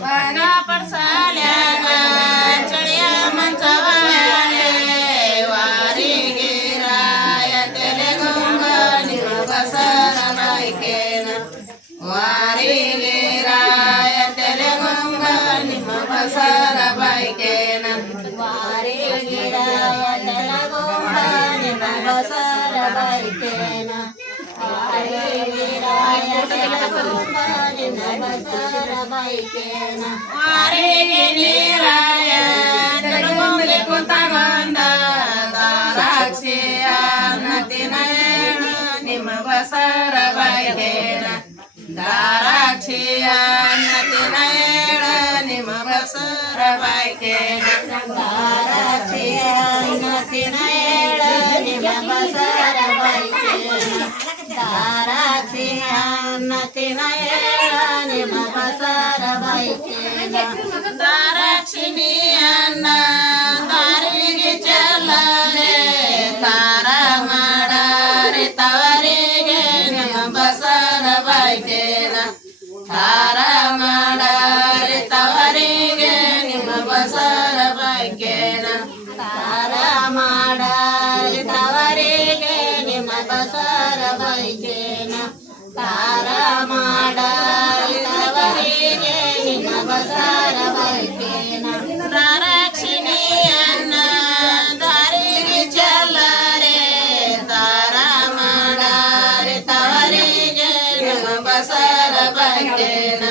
वागा पडसाल्याना चढ्या मंचावाले वारी गिराय तेले गुंगानी बसर बायकेना वारी गिराय तेले गुंगानी बसर बायकेना वारी गिराय तेले गुंगानी बसर बायकेना वारी गिराय तेले गुंगानी बसर बायकेना वारी गिराय तेले गुंगानी कुतागंदा दाराक्षिया नतिनयना निम बसर बायकेना दाराक्षिया नतिनयना निम बसर बायकेना दाराक्षिया नतिनयना निम बसर बायकेना दाराक्षिया नतिनयना निम बसर बायकेना दाराक्षिಣಿಯನ್ನ ದಾರಿಗೆ ಚೆಲ್ಲರೆ ತಾರ ಮಾಡಾರೆ ತವರಿಗೆ ನಿಮ ಬಸರ ಬಾಯ್ಕೇನ ತಾರ ಮಾಡಾರೆ ತವರಿಗೆ ನಿಮ ಬಸರ ಬಾಯ್ಕೇನ ತಾರ ಮಾಡಾರೆ ತವರಿಗೆ ನಿಮ ಬಸರ ಬಾಯ್ಕೇನ ತಾರ ಮಾಡಾರೆ ತವರಿಗೆ ನಿಮ ಬಸರ ಬಾಯ್ಕೇನ दाराक्षिಣಿಯನ್ನ ದಾರಿಗೆ ಚೆಲ್ಲರೆ ತಾರ ಮಾಡಾರೆ ತವರಿಗೆ ನಿಮ ಬಸರ ಬಾಯ್ಕೇನ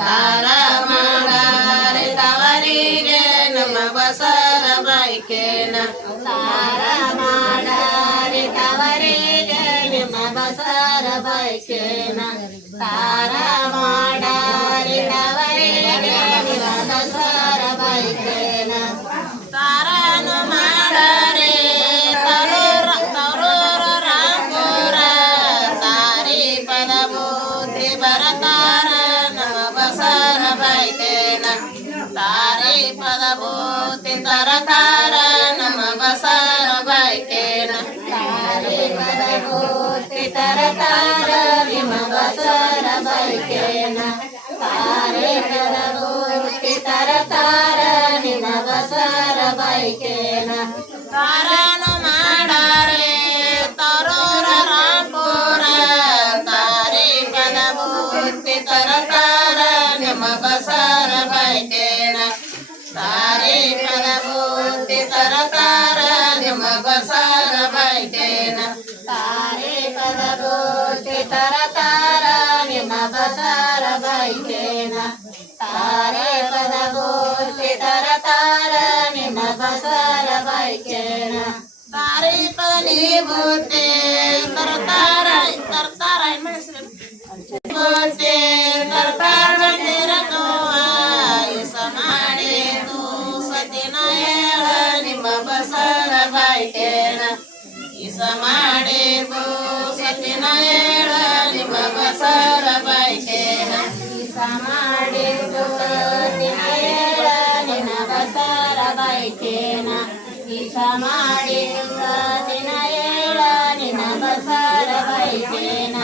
ತಾರ ಮಾಡಾರೆ ತವರಿಗೆ ನಿಮ ಬಸರ ಬಾಯ್ಕೇನ ತಾರ ಮಾಡಾರೆ ತವರಿಗೆ ನಿಮ ಬಸರ ಬಾಯ್ಕೇನ ತಾರ ಮಾಡಾರೆ ತವರಿಗೆ ನಿಮ ಬಸರ ಬಾಯ್ಕೇನ ತಾರನು ಮಾಡಾರೆ ತರೂರ ರಾಂಪುರ ತಾರಿ ಪದಭೂತಿ ಬರತಾರ ನಮ ಬಸರ ಬಾಯ್ಕೇನ ತಾರಿ ಪದಭೂತಿ ತರತಾರ ನಮ ಬಸರ ಬಾಯ್ಕೇನ ತಾರಿ ಪದಭೂತಿ ತರತಾರ ನಿಮ ಬಸರ ಬಾಯ್ಕೇನ ತಾರಿ ಪದಭೂತಿ ತರತಾರ ನಿಮ ಬಸರ ಬಾಯ್ಕೇನ ತಾರನು ಮಾಡಾರೆ ತರೂರ ರಾಂಪುರ ತಾರಿ ಪದಭೂತಿ ತರತಾರ ನಿಮ ಬಸರ ಬಾಯ್ಕೇನ ತಾರಿ ಪದಭೂತಿ ತರತಾರ ನಿಮ ಬಸರ ಬಾಯ್ಕೇನ ತಾರಿ ಪದಭೂತಿ ತರತಾರ ನಿಮ ಬಸರ ಬಾಯ್ಕೇನ ತಾರಿ ಪದಭೂತಿ ತರತಾರ ನಿಮ ಬಸರ ಬಾಯ್ಕೇನ ತಾರಿ ಪದ ನೀಭೂತಿ ತರತಾರ ತರ್ತಾರ ಭೂತಿ ತರ್ತಾರ ಬಂದಿರನು ಆಯುಸ ಮಾಡಿದು ಸತಿನ ಹೇಳ ನಿಮ್ಮ ಬಸರ ಬಾಯ್ಕೇನ ಇಸ ಮಾಡಿದು ಸತಿನ ಹೇಳ ನಿಮ್ಮ ಬಸರ ಬಾಯ್ಕೇನ ಇಸ ಮಾಡಿದು ಸತಿನ ಹೇಳ ನಿನ್ನ ಬಸರ ಬಾಯ್ಕೇನ ಇಸ ಮಾಡಿದು ಸತಿನ ಹೇಳ ನಿನ್ನ ಬಸರ ಬಾಯ್ಕೇನ